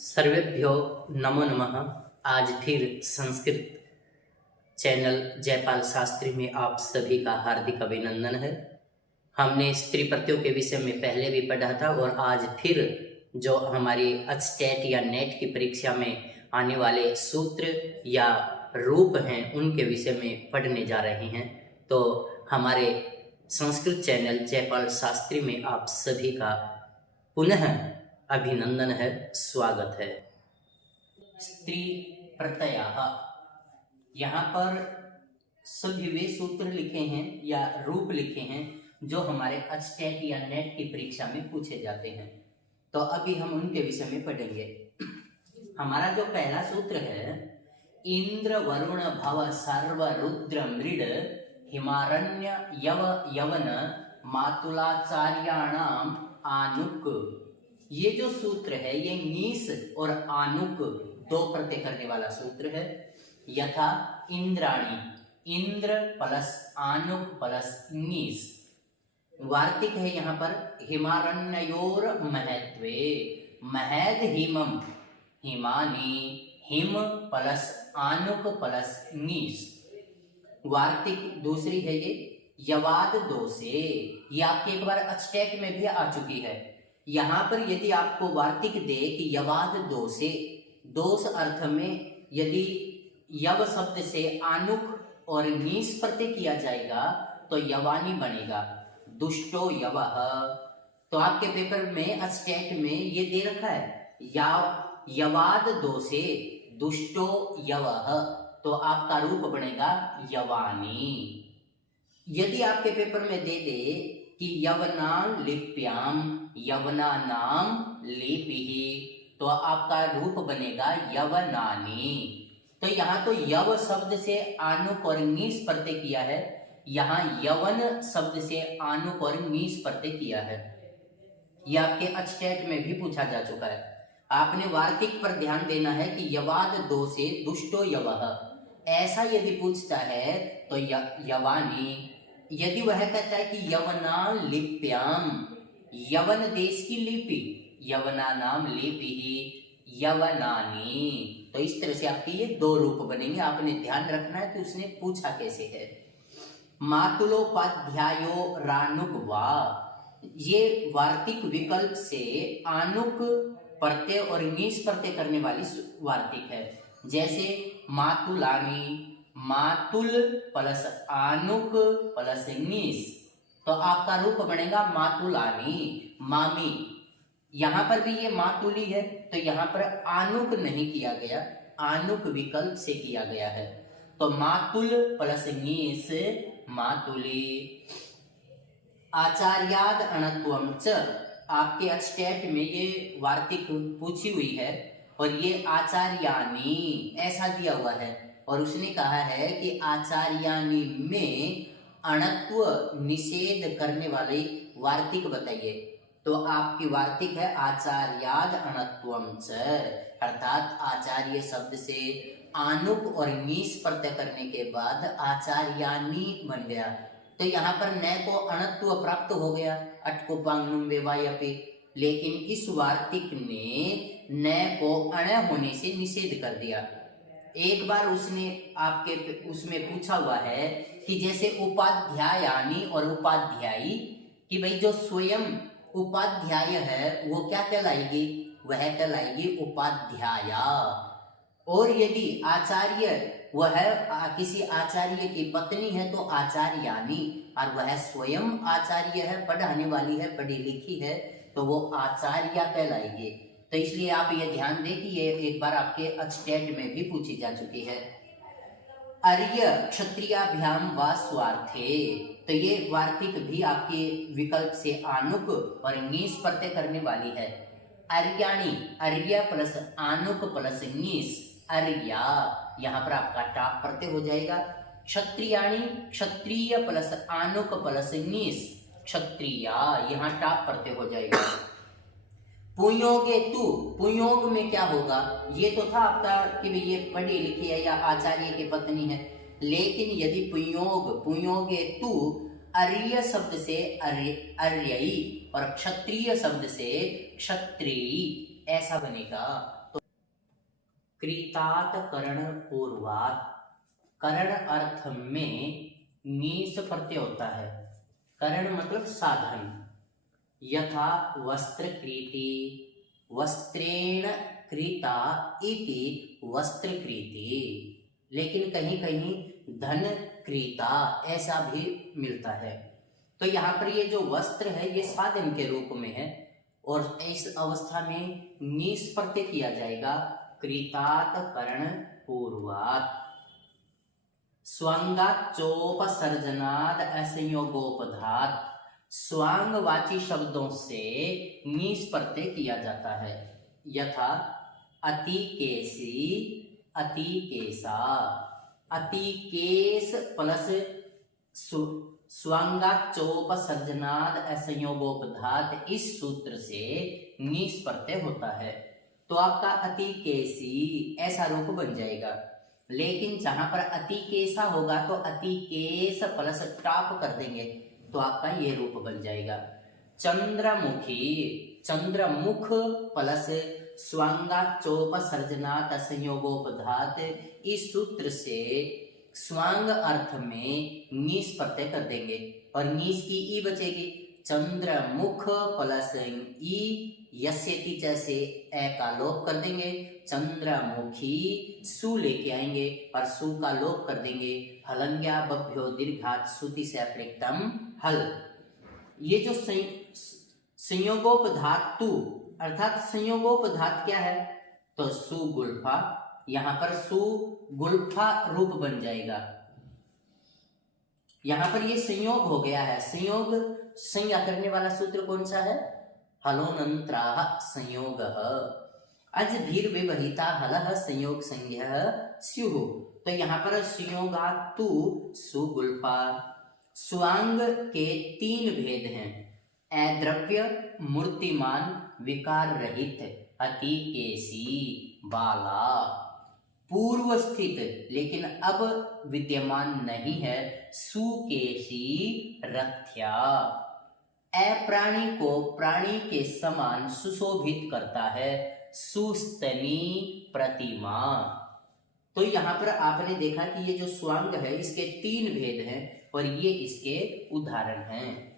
सर्वेभ्यो नमो नमः। आज फिर संस्कृत चैनल जयपाल शास्त्री में आप सभी का हार्दिक अभिनंदन है। हमने स्त्री प्रत्ययों के विषय में पहले भी पढ़ा था और आज फिर जो हमारी अचटेट या नेट की परीक्षा में आने वाले सूत्र या रूप हैं उनके विषय में पढ़ने जा रहे हैं। तो हमारे संस्कृत चैनल जयपाल शास्त्री में आप सभी का पुनः अभिनंदन है, स्वागत है। स्त्री प्रत्ययः, यहाँ पर सभी वे सूत्र लिखे हैं या रूप लिखे हैं जो हमारे अचटेट या नेट की परीक्षा में पूछे जाते हैं। तो अभी हम उनके विषय में पढ़ेंगे। हमारा जो पहला सूत्र है, इंद्र वरुण भव सर्व रुद्र मृड हिमारण्य यव यवन मातुलाचार्याणाम आनुक। ये जो सूत्र है ये नीस और आनुक दो प्रत्यय करने वाला सूत्र है। यथा इंद्राणी, इंद्र प्लस आनुक प्लस नीस। वार्तिक है यहाँ पर हिमारण्योर महत्वे, महद हिमम, हिमानी, हिम प्लस आनुक प्लस नीस। वार्तिक दूसरी है ये यवाद दोषे, ये आपके एक बार अचटेट में भी आ चुकी है। यहाँ पर यदि आपको वार्तिक दे कि यवाद दोषे, दोष अर्थ में यदि यव शब्द से आनुक और नीस प्रत्यय किया जाएगा तो यवानी बनेगा, दुष्टो यवः। तो आपके पेपर में अचटेट में ये दे रखा है यवाद दोषे दुष्टो यवः, तो आपका रूप बनेगा यवानी। यदि आपके पेपर में दे दे कि यवनां लिप्याम यवनानाम लिपिहि, तो आपका रूप बनेगा यवनानी। तो यहाँ तो यव शब्द से आनुक और नीस प्रत्यय किया है, यहाँ यवन शब्द से आनुक और नीस प्रत्यय किया है। यह आपके अचटेट में भी पूछा जा चुका है। आपने वार्तिक पर ध्यान देना है कि यवाद दो से दुष्टो यवः, ऐसा यदि पूछता है तो यवानी। यदि वह कहता है कि यवना लिप्याम, यवन देश की लिपि, यवना नाम लिपि ही यवनानी। तो इस तरह से आपके ये दो रूप बनेंगे। आपने ध्यान रखना है कि उसने पूछा कैसे है। मातुलोपाध्यायो रानुक वा, ये वार्तिक विकल्प से आनुक प्रत्यय और नीस प्रत्यय करने वाली वार्तिक है। जैसे मातुलानी, मातुल प्लस आनुक प्लस नीस, तो आपका रूप बनेगा मातुलानी, मामी। यहां पर भी ये मातुली है, तो यहां पर आनुक नहीं किया गया, आनुक विकल्प से किया गया है। तो मातुल प्लस नीस मातुली। आचार्याद अणत्वम च, आपके अचटेट में ये वार्तिक पूछी हुई है और ये आचार्यानी ऐसा दिया हुआ है और उसने कहा है कि आचार्यानी में अणत्व निषेध करने वाली वार्तिक बताइए। तो आपकी वार्तिक है आचार्याद अणत्वम च, अर्थात आचार्य शब्द से आनुक और नीस प्रत्यय करने के बाद आचार्यानी बन गया। तो यहाँ पर न को अणत्व प्राप्त हो गया, अटकोपांगनुम वेवायपि, लेकिन इस वार्तिक ने न को अण होने से निषेध कर दिया। एक बार उसने आपके उसमें पूछा हुआ है कि जैसे उपाध्यायानी और उपाध्यायी, कि भाई जो स्वयं उपाध्याय है वो क्या कहलाएगी, वह कहलाएगी उपाध्याया। और यदि आचार्य वह किसी आचार्य की पत्नी है तो आचार्यानी, और वह स्वयं आचार्य है, पढ़ाने वाली है, पढ़ी लिखी है, तो वो आचार्या कहलाएगी। तो इसलिए आप ये ध्यान दें कि ये एक बार आपके अचटेट में भी पूछी जा चुकी है। अर्य क्षत्रियाभ्याम वा स्वार्थे, तो ये वार्तिक भी आपके विकल्प से आनुक और नीस प्रत्यय करने वाली है। अर्याणी, अर्य प्लस आनुक प्लस नीस, अर्या, यहाँ पर आपका टाप प्रत्यय हो जाएगा। क्षत्रियाणी, क्षत्रिय प्लस आनुक प्लस नीस, क्षत्रिया, यहाँ टाप प्रत्यय हो जाएगा। पुंयोगे तू, पुंयोग में क्या होगा, ये तो था आपका कि भाई ये पढ़ी लिखी है या आचार्य की पत्नी है, लेकिन यदि पुंयोगे तू अर्य शब्द से अर्यई और क्षत्रिय शब्द से क्षत्रिय ऐसा बनेगा। तो कृतात करण पूर्वात। करण अर्थ में नीस प्रत्यय होता है। करण मतलब साधन। यथा वस्त्रकृति, वस्त्रेण कृता इति वस्त्रकृति। लेकिन कहीं कहीं धन कृता ऐसा भी मिलता है। तो यहाँ पर ये जो वस्त्र है ये साधन के रूप में है और इस अवस्था में नीस प्रत्यय किया जाएगा कृतात करण पूर्वात। स्वांगात चोपसर्जनाद असंयोगोपधात। स्वांगवाची शब्दों से नीस प्रत्यय किया जाता है। यथा अति केसी, अति केसा। अति केस प्लस स्वांगात चोपसर्जनाद असंयोगोपधात, इस सूत्र से नीस प्रत्यय होता है। तो आपका अति केसी ऐसा रूप बन जाएगा। लेकिन जहां पर अति केसा होगा तो अति केस प्लस टाप कर देंगे तो आपका ये रूप बन जाएगा। चंद्रमुखी, चंद्रमुख प्लस स्वांगात चोपसर्जनात असंयोगोपधात, इस सूत्र से स्वांग अर्थ में नीस प्रत्यय कर देंगे और नीस की ई बचेगी। चंद्रमुख प्लस ई, यस्यति च से ए का लोप कर देंगे। चंद्रमुखी सु लेके आएंगे और सु का लोप कर देंगे। हलंग्या बभ्यो दीर्घात सुति से अतिरिक्तम हल। ये जो संयोगोपधात तु अर्थात संयोगोपधात क्या है तो सुगुल्फा, यहाँ पर सुगुल्फा रूप बन जाएगा। यहाँ पर ये संयोग हो गया है। संयोग संज्ञा करने वाला सूत्र कौन सा है? हलोनंत्राः संयोगः। अज धीर विवहिता हलः संयोग संज्ञः स्युः। तो यहाँ पर संयोगातु सुगुल्फा। स्वांग के 3 भेद हैं, अद्रव्य, मूर्तिमान, विकार रहित, अति केसी, बाला। पूर्व स्थित लेकिन अब विद्यमान नहीं है, सुकेशी, रथ्या। अप्राणी को प्राणी के समान सुशोभित करता है, सुस्तनी, प्रतिमा। तो यहाँ पर आपने देखा कि ये जो स्वांग है इसके 3 भेद हैं और ये इसके उदाहरण हैं।